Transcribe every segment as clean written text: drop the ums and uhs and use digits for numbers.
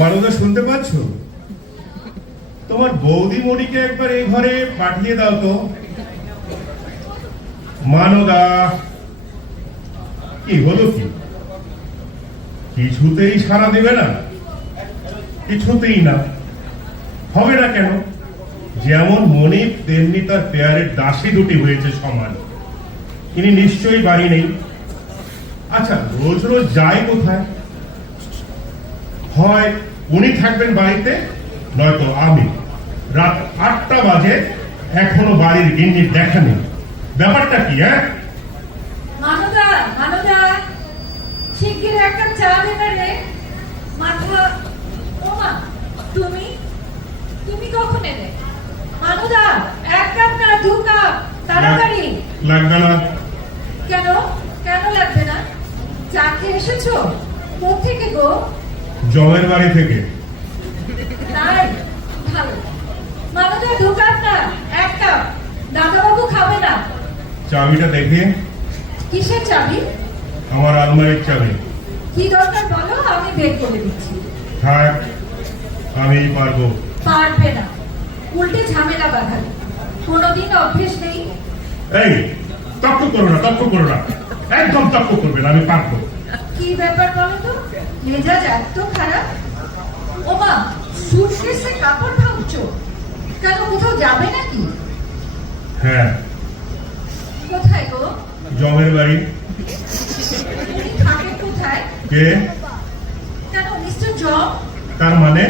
মানবদা শুনতে পাচ্ছ? তোমার বৌদি মণিকে একবার এই ঘরে পাঠিয়ে দাও তো। মানদা, কি হলো? কি কিছুতেই সাড়া দেবে না? কিছুতেই না? হবে না কেন? যেমন মণি তেমনি তার পেয়ারের দাসী দুটি হয়েছে সমান। ইনি নিশ্চয়ই বাড়ি নেই। আচ্ছা, রোজ রোজ যায় কোথায়? হয় উনি থাকবেন বাড়িতে, নয়তো আমি। রাত 8টা বাজে, এখনো বাড়ির গিন্নির দেখা নেই। ব্যাপারটা কি? মানদা, মানদা, শিগগির এক কাপ চা দেবে রে। মাথা, ও মা, তুমি কখন এলে? মানদা, এক কাপ না 2 কাপ, তাড়াতাড়ি। লাগবে না। কেন? কেন লাগবে না? চা খেয়ে এসেছো? কোত্থেকে গো? জমের বাড়ি থেকে। তাই ভালো। মানদা, 2 কাপ না 1 কাপ। দাদাবাবু খাবে না। চাবিটা দেখে। কিসের চাবি? আমার আলমারির চাবি। কি দরকার বলো, আমি বের করে দিচ্ছি। থাক, আমি পারবো। পারবে না, উল্টে ঝামেলা বাঁধাবে। কোনোদিন অভ্যেস নেই। এই, তর্ক করো না, তর্ক করো না, একদম তর্ক করবে না, আমি পারবো। কি ব্যাপার বলো তো, মেজাজ এত খারাপ? ওমা, সুটকেসে কাপড় ভাঙছো কেন? কোথাও যাবে নাকি? হ্যাঁ। কোথায় গো? জমের বাড়ি। উনি থাকেন কোথায়? কে? কেন মিস্টার জব? তার মানে?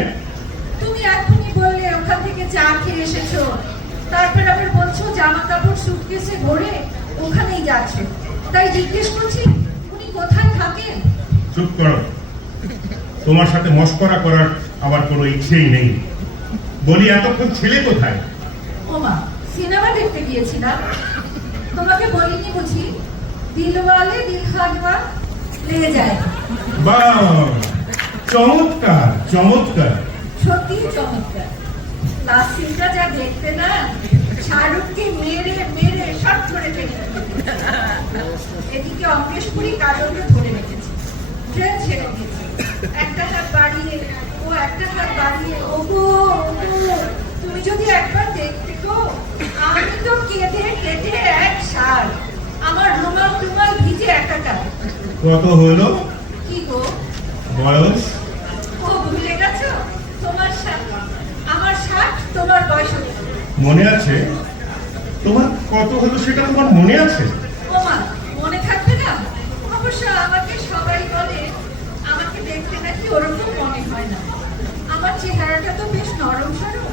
তুমি এখনই বললে ওখান থেকে চা খেয়ে এসেছো, তারপর আবার বলছো জামা কাপড় সুটকেসে ভরে ওখানেই যাচ্ছ। তাই জিজ্ঞেস করছি উনি কোথায় থাকেন। চুপ করো, তোমার সাথে মস্করা করার আমার কোনো ইচ্ছেই নেই। বলি, এতক্ষণ ছেলে কোথায়? ওমা, সিনেমা দেখতে গিয়েছিলাম। তোমাকে বলিনি বুঝি? দিলওয়ালে দিলহাজওয়া লে যায়। বাহ, চমৎকার চমৎকার। সত্যি চমৎকার। লাস্ট সিনটা যা দেখতে না, শাহরুখকে মেরে মেরে সব ধরে ফেলে। এদিকে অমরেশপুরি কাজলকে ধরে রেখেছে, ট্রেন ছেড়ে দিয়েছে। একটা হাত বাড়িয়ে, ও একটা হাত বাড়িয়ে। ওগো ওগো, তুমি যদি একবার দেখতে গো, আমি তো কেঁদে কেঁদে এক সার। আমার রুমাল টুমাল ভিজে একাকার। কত হলো? কি গো? বয়স? ও ভুলে গেছো? তোমার 60, আমার 60, তোমার বয়স। মনে আছে? তোমার কত হলো সেটা তোমার মনে আছে? ওমা, মনে থাকবে না? অবশ্য আমাকে সবাই বলে, আমাকে দেখতে নাকি ওরকম মনে হয় না। আমার চেহারাটা তো বেশ নরম সরম,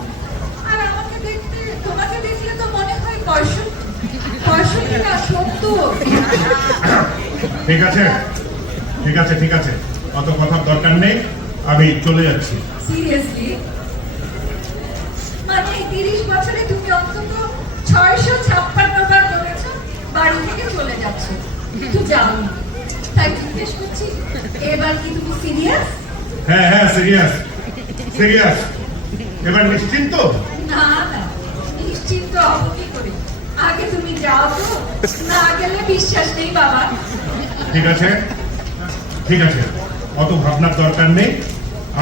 আর আমাকে দেখতে, তোমাকে দেখলে তো মনে হয় 65 না 70। ঠিক আছে, ঠিক আছে, ঠিক আছে, অত কথার দরকার নেই, আমি চলে যাচ্ছি। সিরিয়াসলি? মানে 30 বছরে তুমি অন্তত 656 বার বলেছো বাড়ি থেকে চলে যাচ্ছ, কিন্তু যাওনি। তাই জিজ্ঞেস করছি, এবার কি তুমি সিরিয়াস? হ্যাঁ হ্যাঁ, সিরিয়াস সিরিয়াস। এবার নিশ্চিন্ত? না না, নিশ্চিন্ত হবো কি করে? আগে তুমি যাও তো, না গেলে বিশ্বাস নেই বাবা। ঠিক আছে, ঠিক আছে, অত ভাবনার দরকার নেই,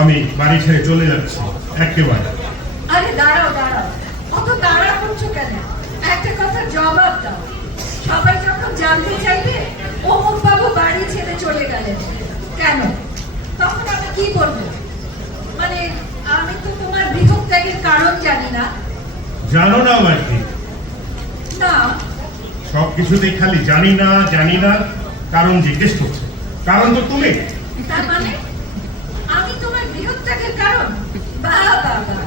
আমি বাড়ি ছেড়ে চলে যাচ্ছি একেবারে। আরে দাঁড়াও দাঁড়াও, অত তাড়া করছো কেন? একটা কথার জবাব দাও। সবাই যখন জানতে চাইবে অমুক বাবু বাড়ি ছেড়ে চলে গেলেন কেন, তখন আমি কি বলবো? মানে আমি তো তোমার বৃহৎ ত্যাগের কারণ জানি না। জানো না আমার কি? না। সবকিছুতেই খালি জানি না জানি না, কারণ জিজ্ঞেস করছে। কারণ তো তুমি। তার মানে আমি তোমার বৃহৎ ত্যাগের কারণ? বাহ বাহ বাহ,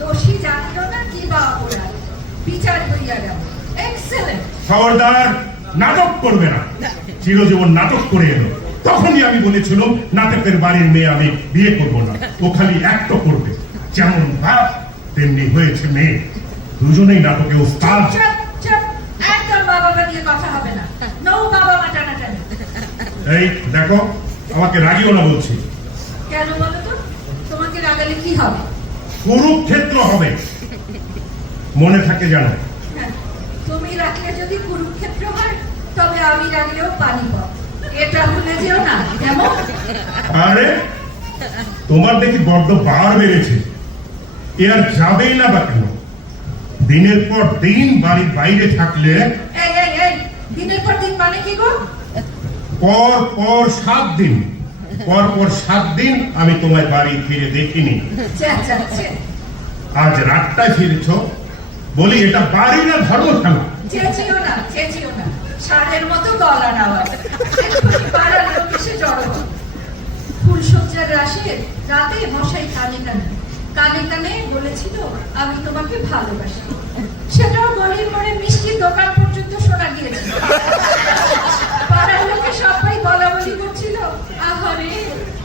দোষী জানিও না কি বা অপরাধ, বিচার হইয়া গেল। এক্সেলেন্ট। খবরদার, নাটক করবে না। চিরজীবন নাটক করে এলো, তখনই আমি বলেছিলাম নাটকের বাড়ির মেয়ে আমি বিয়ে করব না। ও খালি অ্যাক্ট করবে, যেমন বাপ তেমনি হয়েছে মেয়ে। দুজনেই নাটকে ওস্তাদ। চুপ চুপ, একদম বাবা মা নিয়ে কথা হবে না। নো বাবা মা টানাটানি। এই দেখো, আমাকে রাগিও না বলছি। কেন বলো তো? তোমাকে রাগালে কি হবে? কুরুক্ষেত্র হবে, মনে থাকে জানো। হ্যাঁ, তুমি রাখলে যদি কুরুক্ষেত্র হয়, তবে আমি রাখলেও পানিপথ। এটা ভুলে যেও না। কেমন? আরে তোমার দেখি বড্ড বার বেড়েছে। এ আর যাবেই না বা কেন? দিনের পর দিন বাড়ির বাইরে থাকলে এই দিনের পর দিন মানে কি গো? পর 7 দিন, পর 7 দিন আমি তোমায় বাড়ি ফিরে দেখিনি। আজ রাতটায় ফিরেছ, বলি এটা বাড়ি না ধর্মশালা? চেঁচিও না, ষাঁড়ের মতো গলা নাওয়া। এক্ষুনি পাড়ার লোক এসে জড়ো হয়। ফুলসজ্জার রাতে মশাই কানে বলেছিল আমি তোমাকে ভালোবাসি। সেটাও গলির মোড়ে মিষ্টির দোকান পর্যন্ত শোনা গিয়েছিল। পাড়ার লোকে সবাই বলা বলি করছিল, আহারে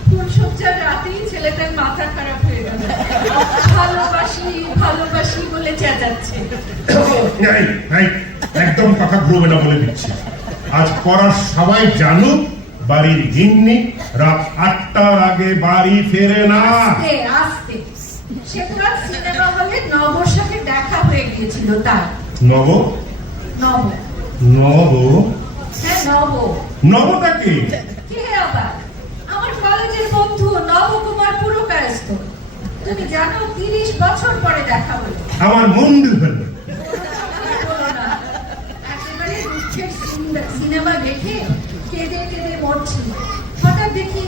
ফুলসজ্জার রাতেই ছেলেটার মাথা খারাপ হয়ে গেল, ভালোবাসি বলে চেঁচাচ্ছে। একদম কথা ঘুরবে না বলে দিচ্ছি। আজ পড়ার সবাই জানুক বাড়ির গিন্নি রাত 8টার আগে বাড়ি ফেরে না। আস্তে সেটা সিনেমা হলে নবর সাথে দেখা হয়ে গিয়েছিল তার। নব? হ্যাঁ, নবটা কে? কে আবার? আমার কলেজের বন্ধু নবকুমার পুরকায়স্থ। তুমি জানো 30 বছর পরে দেখা হলো। আমার মন্দির হলো একেবারে দুঃখের সিনেমা দেখে কেঁদে মরছি। হঠাৎ দেখি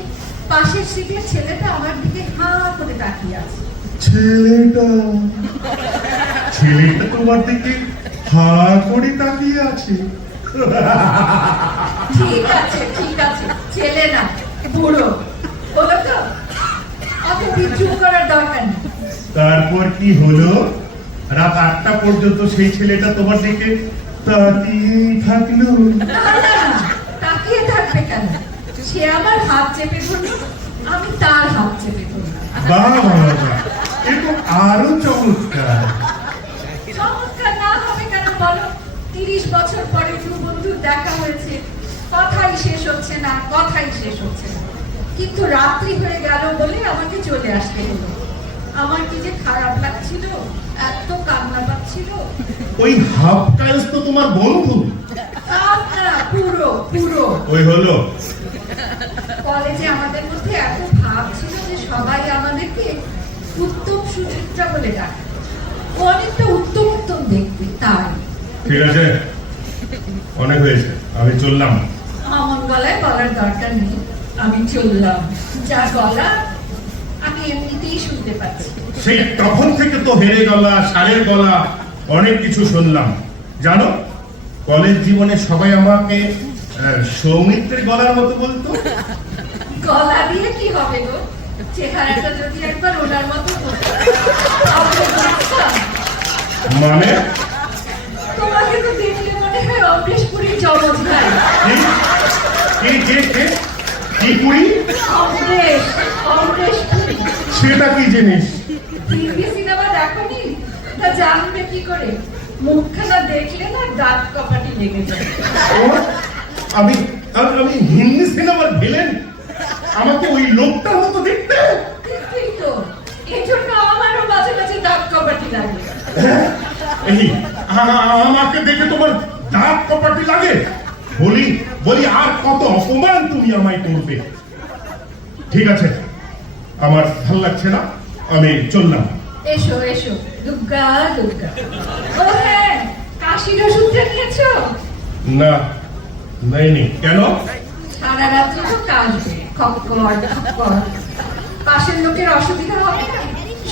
পাশের সিটের ছেলেটা আমার দিকে হাঁ করে তাকিয়ে আছে। ছেলেটা তোমার দিকে হাঁ করে তাকিয়ে আছে? ঠিক আছে, ছেলে না বুড়ো, বলো তো, অত বিদ্রুপ করার দরকার নেই। তারপর কি হলো? রাত 8টা পর্যন্ত সেই ছেলেটা তোমার দিকে তাকিয়েই থাকলো? তাকিয়ে থাকবে কেন? সে আমার হাত চেপে ধরলো, আমি তার হাত চেপে ধরলাম। বাবা, এ তো আরো চমৎকার। না হবে কেন বলো? 30 বছর পরে দু বন্ধুর দেখা হয়েছে, কথাই শেষ হচ্ছে না। কিন্তু রাত্রি হয়ে গেল বলে আমাকে চলে আসতে হলো। আমার কি যে খারাপ লাগছিল, এত কান্না পাচ্ছিল। ওই হাফ কাইস তো তোমার বন্ধু? পুরো ওই হলো। কলেজে আমাদের মধ্যে এত ভাব ছিল যে সবাই আমাদেরকে উত্তম সুচিত্রা বলে ডাকে। অনেকটা উত্তম দেখতে, তাই। ঠিক আছে, অনেক হয়েছে, আমি চললাম। অমন গলায় বলার দরকার নেই, আমি চললাম। যা গলা আমি এমনিতেই শুনতে পাচ্ছি। সেই তখন থেকে তো হেরে গলা, ষাঁড়ের গলা, অনেক কিছু শুনলাম। জানো, কলেজ জীবনে সবাই আমাকে সৌমিত্রের গলার মতো বলতো। গলা দিয়ে কি হবে গো? চেহারাটা যদি একবার ওনার মতো মানে? তোমাকে তো দেখলে মনে হয় অমরেশ পুরীর যমজ ভাই। কি পুরি? অমরেশ পুরী। সেটা কি জিনিস? হিন্দি সিনেমা দেখোনি? তা জানবে কি করে? মুখখানা দেখলে না দাঁত কপাটি লেগে যায়। আমি হিন্দি সিনেমার ভিলেন? আমাকে ওই লোকটার মতো দেখতে? ঠিক তো, এজন্য আমারও মাঝে মাঝে দাঁত কপাটি লাগে। আমাকে দেখে তোমার দাঁত কপাটি লাগে? বলি আর কত অপমান তুমি আমায় করবে? ঠিক আছে, আমার ভাল লাগছে না, আমি চললাম। এসো দুর্গা। ও হ্যাঁ, কাশির ওষুধটা নিয়েছো? না, নেইনি। কেন? সারা রাত্রি তো কাশবে, খক্কর। পাশের লোকের অসুবিধা হবে না?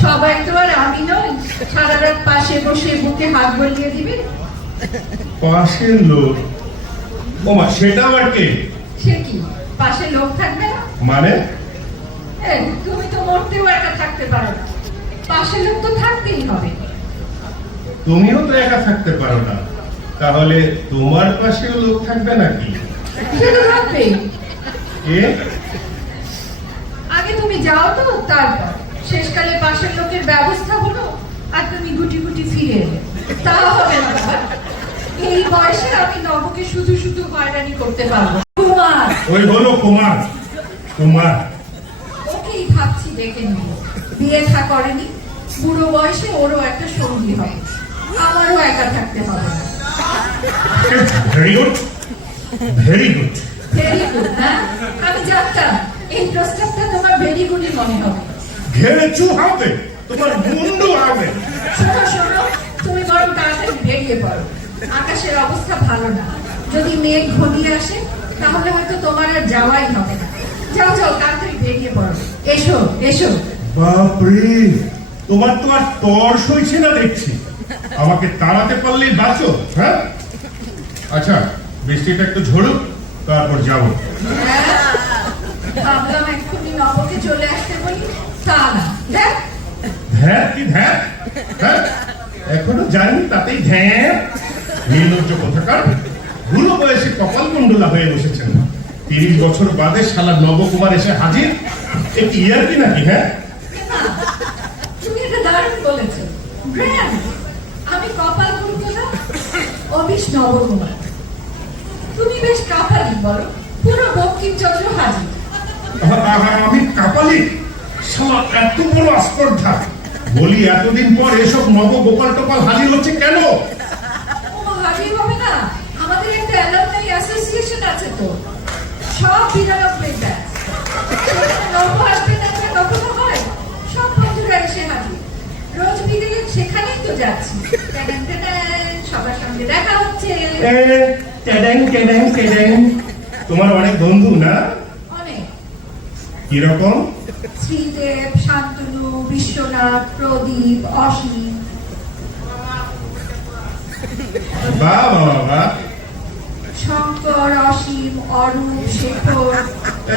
সবাই তো আর আমি নই সারা রাত পাশে বসে বুকে হাত বলিয়ে দিবে। পাশের লোক? ওমা, সেটা আবার কে? সে কি, পাশে লোক থাকবে না মানে? তুমি তো মরতেও একা থাকতে পারো না, পাশে লোক তো থাকতেই হবে। তুমিও তো একা থাকতে পারো না, তাহলে তোমার পাশেও লোক থাকবে নাকি? সে তো থাকবেই। আগে তুমি যাও তো, তারপর শেষকালে পাশের লোকের ব্যবস্থা হলো আর তুমি গুটি ফিরে এলে, তা হবে না। এই বয়সে আমি নবকে শুধু হয়রানি করতে পারবো? কুমার। ওই হলো কুমার। ওকেই ভাবছি দেখে নিব। বিয়ে থা করেনি, বুড়ো বয়সে ওরও একটা সঙ্গী হবে, আমারও একা থাকতে হবে না। Very good. না, আমি জানতাম এই প্রস্তাবটা তোমার ভেরি গুডই মনে হবে। ঘেরেছু হবে, তোমার মুন্ডু হবে। শোনো শোনো, তুমি বরং তাড়াতাড়ি বেরিয়ে পড়ো। আকাশের অবস্থা ভালো না, যদি মেঘ ঘনিয়ে আসে তাহলে হয়তো তোমার আর যাওয়াই হবে না। যাও যাও, তাড়াতাড়ি বেরিয়ে পড়ো। এসো এসো। বাপরে, তোমার তো আর তর সইছে না দেখছি। আমাকে তাড়াতে পারলেই বাঁচো। হ্যাঁ, আচ্ছা, বৃষ্টিটা একটু ঝরুক, তারপর যাবো। ভাবলাম এক্ষুনি নবকে চলে আসতে বলি, তা না। দেখ ধ্যান কি ধ্যান, হ্যাঁ এখনো জানি তাতেই ধ্যান। নির্লজ্জ কোথাকার, বুড়ো বয়সে কপাল কুণ্ডলা হয়ে বসেছেন। 30 বছর বাদে শালা নবকুমার এসে হাজির। এ কি ইয়ার্কি নাকি? হ্যাঁ, তুমি এটা দারুণ বলেছো। গ্র্যান্ড, আমি কপাল কুণ্ডলা, অবিশ নবকুমার। তুমি বেশ কাপালি বলো, পুরো বঙ্কিমচন্দ্র হাজির। আমি কাপালি? শালা এত বড় আস্পর্ধা! বলি, এতদিন পর এসব নবগোপাল টোপাল হাজির হচ্ছে কেন? ও হাজির হবে না, আমাদের একটা অ্যালামনাই অ্যাসোসিয়েশন আছে তো, সব 92 ব্যাচ। সেখানে নব আসবে না যে কখনো হয়, সব বন্ধুরা এসে হাজির। রোজ বিকেলে সেখানেই তো যাচ্ছি। ট্যাডাং ট্যাডাং, সবার সঙ্গে দেখা হচ্ছে। ট্যাডাং ট্যাডাং ট্যাডাং। তোমার অনেক বন্ধু না? অনেক। কিরকম? শ্রীদেব, শান্তনু, বিশ্বনাথ, প্রদীপ, অসীম। বাহ বাহ বাহ। শঙ্কর, অসীম, অরূপ, শেখর।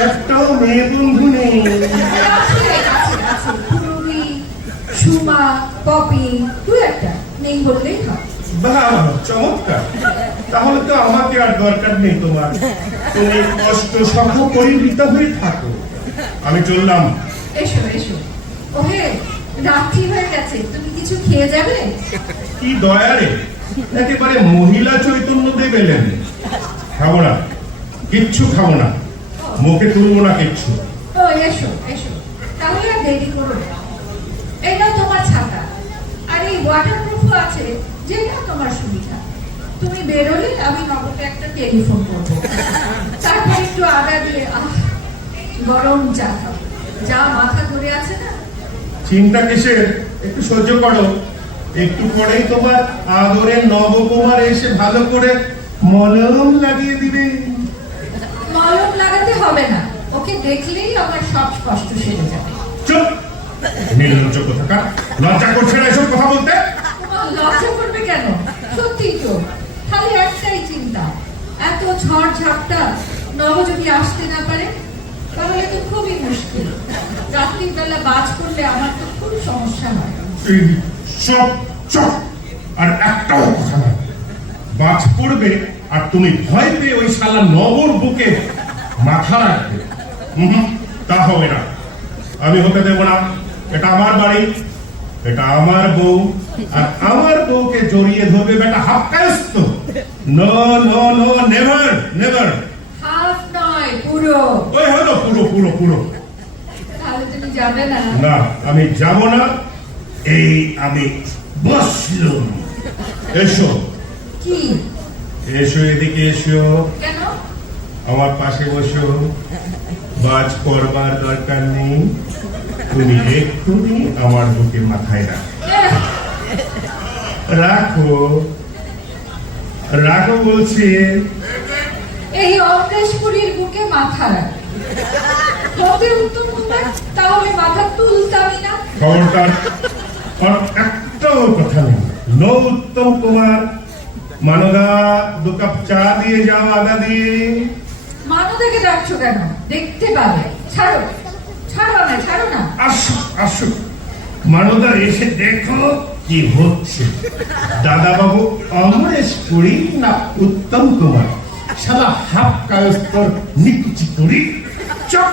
একটাও মেয়ে বন্ধু নেই? আছে আছে আছে, পূর্বী, সুমা, পপি, দু একটা, নেই বললেই হয়। বাহ, চমৎকার। তাহলে তো আমাকে আর দরকার নেই তোমার। তুমি কষ্ট সহ পরিবৃত হয়ে থাকো, আমি চললাম। এসো এসো। ওহে, রাত্রি হয়ে গেছে, তুমি কিছু খেয়ে যাবে? কি দয়ারে, একেবারে মহিলা চৈতন্য দেবেলেন। খাবো না, কিচ্ছু খাবো না, মুখে তুলবো না কিচ্ছু। ও এসো এসো, তাহলে আর দেরি করো না। এই নাও তোমার ছাতা, আর এই ওয়াটারপ্রুফও আছে, যেটা তোমার সুবিধা। তুমি বেরোলে আমি নবকে একটা টেলিফোন করবো, তারপর একটু আদা দিয়ে গরম চা খাবো। যা মাথা ধরে আছে না। চিন্তা কিসের, একটু সহ্য করো। একটু পরেই তোমার আদরের নবকুমার এসে ভালো করে মলম লাগিয়ে দিবে। মলম লাগাতে হবে না, ওকে দেখলেই আমার সব কষ্ট সেরে যাবে। চুপ, নির্লজ্জ কোথাকার, লজ্জা করছে না এসব কথা বলতে? তোমার লজ্জা করবে কেন? সত্যি তো, খালি একটাই চিন্তা, এত ঝড় ঝাপটা, নব যদি আসতে না পারে তাহলে তো খুবই মুশকিল। রাত্রির বেলা বাজ করলে আমার তো খুব সমস্যা হয়। এই সব চপ, আর একটাও কথা না। বাজ পড়বে আর তুমি ভয় পেয়ে ওই শালা নবর বুকে মাথা রাখবে। তা হবে না, আমি হতে দেব না। এটা আমার বাড়ি, এটা আমার বউ, আর আমার বউকে জড়িয়ে ধরবে বেটা half Kayastha. No no no, never never. Half নয়, পুরো। ওই হলো পুরো পুরো পুরো। তাহলে তুমি যাবে না? না, আমি যাব না। এই আমি বসলুম। এসো কি? এসো, এদিকে এসো, কেন? আমার পাশে বসো। বাজ পড়বার দরকার নেই, তুমি এক্ষুনি আমার বুকে মাথায় রাখো। রাখো রাখো বলছি। এই অমরেশপুরীর বুকে মাথা রাখ। হতে উত্তম হতে, তাহলে মাথা তুলতামই না। খবরদার, আর একটাও কথা নেই। নো উত্তম কুমার। মানদা, 2 কাপ চা দিয়ে যাও, আদা দিয়ে। মানো থেকে ডাকছো কেন? দেখতে পাবে। ছাড়ো ছাড়ো না, ছাড়ো না। আসুক আসুক, মানদা এসে দেখো কি হচ্ছে। দাদা বাবু অমরেশপুরী না উত্তম কুমার? শালা হাফ কায়স্তর নিকুচি করি। চপ,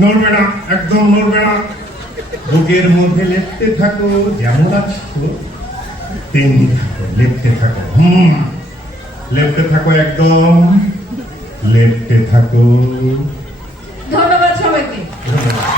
নড়বে না, একদম নড়বে না। বুকের মধ্যে লেপতে থাকো, যেমন আছো তেমনি থাকো, লেপতে থাকো। লেপতে থাকো, একদম লেপতে থাকো। ধন্যবাদ সবাইকে। ধন্যবাদ।